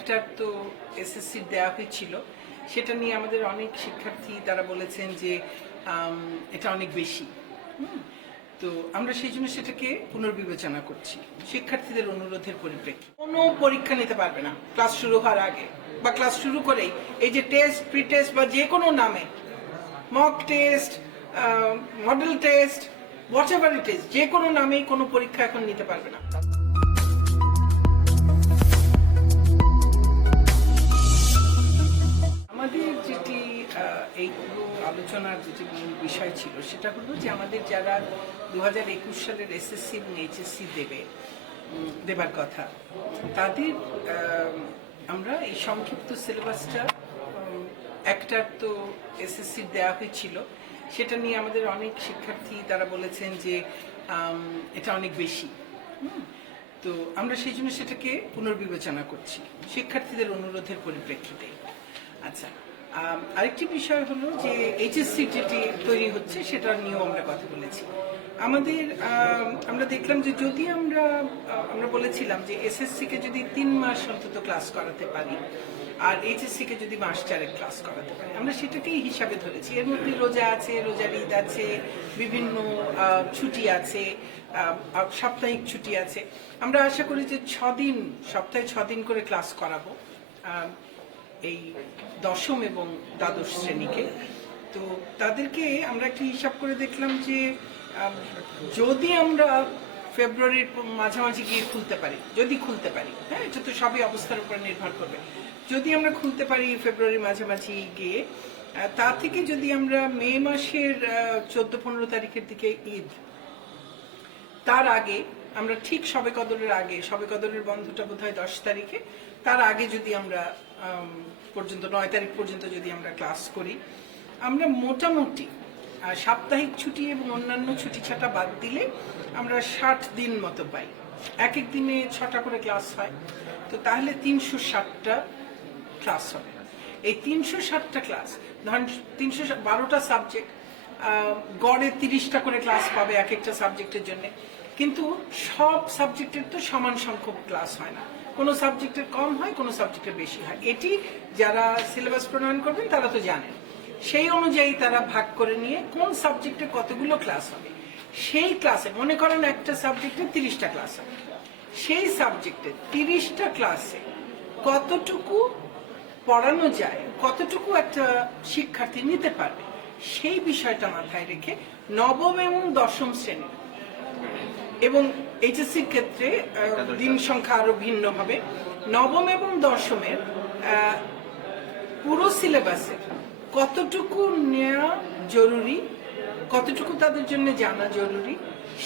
একটার তো এসএসসি দেওয়া হয়েছিল, সেটা নিয়ে আমাদের অনেক শিক্ষার্থী তারা বলেছেন যে এটা অনেক বেশি। তো আমরা সেই জন্য সেটাকে পুনর্বিবেচনা করছি শিক্ষার্থীদের অনুরোধের পরিপ্রেক্ষিতে। কোনো পরীক্ষা নিতে পারবে না ক্লাস শুরু হওয়ার আগে বা ক্লাস শুরু করেই। এই যে টেস্ট, প্রি টেস্ট বা যে কোনো নামে, mock test, model test, what ever it is, যে কোনো নামেই কোনো পরীক্ষা এখন নিতে পারবে না। আমাদের যেটি এই পুরো আলোচনার যেটি মূল বিষয় ছিল সেটা হলো যে আমাদের যারা 2021 সালের এসএসসি এবং এইচএসসি দেবার কথা, তাদের আমরা এই সংক্ষিপ্ত সিলেবাসটা একটার তো এসএসসি দেওয়া হয়েছিল, সেটা নিয়ে আমাদের অনেক শিক্ষার্থী তারা বলেছেন যে এটা অনেক বেশি। তো আমরা সেই জন্য সেটাকে পুনর্বিবেচনা করছি শিক্ষার্থীদের অনুরোধের পরিপ্রেক্ষিতে। আচ্ছা, আরেকটি বিষয় হলো যে এইচএসসি যেটি তৈরি হচ্ছে সেটা নিয়েও আমরা কথা বলেছি। আমরা দেখলাম যে যদি আমরা বলেছিলাম যে এসএসসি কে যদি 3 মাস অন্তত ক্লাস করাতে পারি আর এইচএসসি কে যদি মাস 4 ক্লাস করাতে পারি, আমরা সেটাকেই হিসাবে ধরেছি। এর মধ্যে রোজা আছে, রোজার ঈদ আছে, বিভিন্ন ছুটি আছে, সাপ্তাহিক ছুটি আছে। আমরা আশা করি যে সপ্তাহে 6 দিন করে ক্লাস করাবো এই দশম এবং দ্বাদশ শ্রেণীকে। তো তাদেরকে আমরা একটি হিসাব করে দেখলাম যে যদি আমরা ফেব্রুয়ারির মাঝামাঝি গিয়ে খুলতে পারি, হ্যাঁ, এটা তো সবই অবস্থার উপর নির্ভর করবে, যদি আমরা খুলতে পারি ফেব্রুয়ারির মাঝামাঝি গিয়ে, তা থেকে যদি আমরা মে মাসের 14-15 তারিখের দিকে ঈদ, তার আগে আমরা ঠিক শবে কদরের আগে, শবে কদরের বন্ধটা বোধহয় 10 তারিখে, তার আগে যদি আমরা 9 তারিখ পর্যন্ত যদি আমরা ক্লাস করি, আমরা মোটামুটি সাপ্তাহিক ছুটি এবং অন্যান্য ছুটি ছাটা বাদ দিলে আমরা 60 দিন মতো পাই। এক এক দিনে 6টা করে ক্লাস হয়, তো তাহলে 360টা ক্লাস হবে। এই 360টা ক্লাস, ধরেন 312টা সাবজেক্ট, গড়ে 30টা করে ক্লাস পাবে এক একটা সাবজেক্টের জন্য। কিন্তু সব সাবজেক্টের তো সমান সংখ্যক ক্লাস হয় না, কোনো সাবজেক্টের কম হয়, কোনো সাবজেক্টের বেশি হয়। এটি যারা সিলেবাস প্রণয়ন করবেন তারা তো জানেন। সেই অনুযায়ী তারা ভাগ করে নিয়ে কোন সাবজেক্টে কতগুলো ক্লাস হবে, সেই ক্লাসে মনে করেন একটা সাবজেক্টে 30টা ক্লাস হবে, সেই সাবজেক্টে 30টা ক্লাসে কতটুকু পড়ানো যায়, কতটুকু একটা শিক্ষার্থী নিতে পারবে, সেই বিষয়টা মাথায় রেখে নবম এবং দশম শ্রেণী এবং এইচএসসির ক্ষেত্রে দিন সংখ্যা আরো ভিন্ন হবে। নবম এবং দশমের পুরো সিলেবাসে কতটুকু নেওয়া জরুরি, কতটুকু তাদের জন্য জানা জরুরি,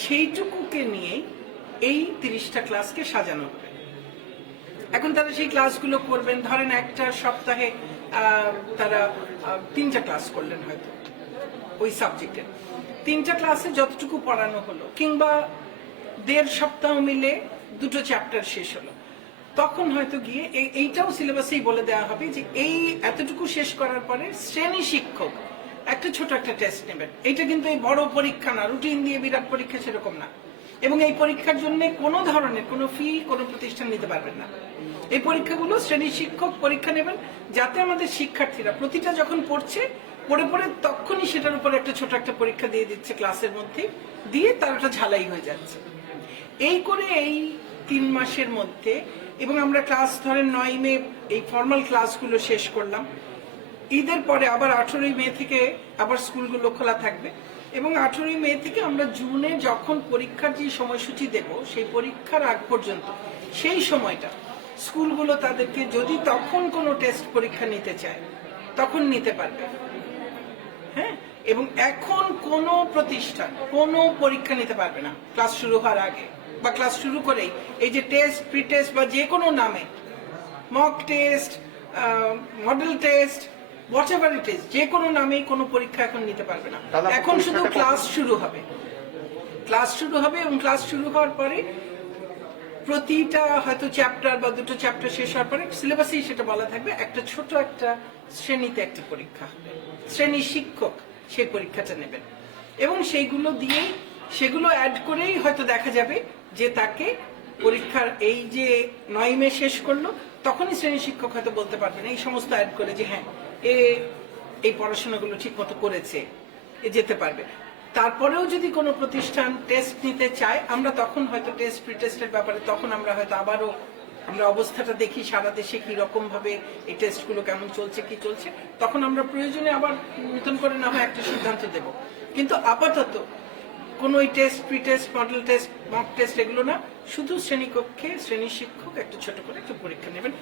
সেইটুকুকে নিয়েই এই 30টা ক্লাসকে সাজানো হবে। এখন তারা সেই ক্লাসগুলো করবেন, ধরেন একটা সপ্তাহে তারা 3টা ক্লাস করলেন, হয়তো ওই সাবজেক্টের 3টা ক্লাসে যতটুকু পড়ানো হলো, কিংবা 1.5 সপ্তাহ মিলে 2টো চ্যাপ্টার শেষ হলো, তখন হয়তো গিয়ে এইটাও সিলেবাসেই বলে দেওয়া হবে যে এই এতটুকু শেষ করার পরে শ্রেণী শিক্ষক একটা ছোট একটা টেস্ট নেবেন। এটা কিন্তু এই বড় পরীক্ষা না, রুটিন দিয়ে বিরাট পরীক্ষা সেরকম না। এবং এই পরীক্ষার জন্য কোনো ধরনের কোনো ফি কোনো প্রতিষ্ঠান নিতে পারবেন না। এই পরীক্ষাগুলো শ্রেণী শিক্ষক পরীক্ষা নেবেন, যাতে আমাদের শিক্ষার্থীরা প্রতিটা যখন পড়ে পড়ে তখনই সেটার উপর একটা ছোট একটা পরীক্ষা দিয়ে দিচ্ছে ক্লাসের মধ্যে, দিয়ে তার একটা ঝালাই হয়ে যাচ্ছে। এই করে এই 3 মাসের মধ্যে, এবং আমরা ক্লাস ধরেন 9 মে এই ফর্মাল ক্লাসগুলো শেষ করলাম, ঈদের পরে আবার 18 মে থেকে আবার স্কুলগুলো খোলা থাকবে, এবং 18 মে থেকে আমরা জুনে যখন পরীক্ষার যে সময়সূচি দেব, সেই পরীক্ষার আগ পর্যন্ত সেই সময়টা স্কুলগুলো তাদেরকে যদি তখন কোনো টেস্ট পরীক্ষা নিতে চায় তখন নিতে পারবে। হ্যাঁ, এবং এখন কোনো প্রতিষ্ঠান কোনো পরীক্ষা নিতে পারবে না ক্লাস শুরু হওয়ার আগে বা ক্লাস শুরু করেই। এই যে টেস্ট, প্রি টেস্ট বা যে কোনো নামে, mock test, model test, what ever it is, যে কোনো নামেই কোনো পরীক্ষা এখন নিতে পারবে না। এখন শুধু ক্লাস শুরু হবে এবং ক্লাস শুরু হওয়ার পরে প্রতিটা হয়তো চ্যাপ্টার বা 2টো চ্যাপ্টার শেষ হওয়ার পরে সিলেবাসেই সেটা বলা থাকবে, একটা ছোট একটা শ্রেণীতে একটা পরীক্ষা হবে, শ্রেণী শিক্ষক সেই পরীক্ষাটা নেবেন, এবং সেইগুলো দিয়েই সেগুলো অ্যাড করেই হয়তো দেখা যাবে যে তাকে পরীক্ষার এই যে 9 মে শেষ করলো, তখনই শ্রেণী শিক্ষক হয়তো বলতে পারবেন এই সমস্ত অ্যাড করে যে হ্যাঁ এই পড়াশোনাগুলো ঠিক মতো করেছে, যেতে পারবে। তারপরেও যদি কোনো প্রতিষ্ঠান টেস্ট নিতে চায়, আমরা তখন হয়তো টেস্ট প্রি টেস্টের ব্যাপারে তখন আমরা হয়তো আবারও আমরা অবস্থাটা দেখি সারা দেশে কি রকম ভাবে এই টেস্টগুলো কেমন চলছে কি চলছে, তখন আমরা প্রয়োজনে আবার নতুন করে না হয় একটা সিদ্ধান্ত দেব। কিন্তু আপাতত কোনো ওই test pre test model test mock test এগুলো না, শুধু শ্রেণীকক্ষে শ্রেণী শিক্ষক একটা ছোট করে একটা পরীক্ষা নেবেন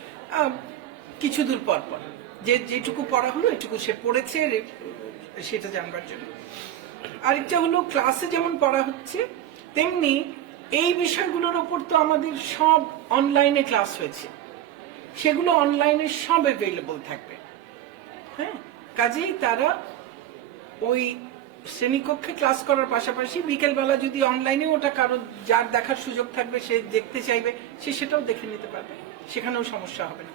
কিছু দূর পর পর, যে যেটুকু পড়া হলো এটুকু সে পড়েছে সেটা জানবার জন্য। আরেকটা হলো ক্লাসে যেমন পড়া হচ্ছে তেমনি এই বিষয়গুলোর ওপর তো আমাদের সব অনলাইনে ক্লাস হয়েছে, সেগুলো অনলাইনে সব অ্যাভেলেবল থাকবে। হ্যাঁ, কাজেই তারা ওই শ্রেণীকক্ষে ক্লাস করার পাশাপাশি বিকেলবেলা যদি অনলাইনে ওটা কারো যার দেখার সুযোগ থাকবে, সে দেখতে চাইবে, সে সেটাও দেখে নিতে পারবে, সেখানেও সমস্যা হবে না।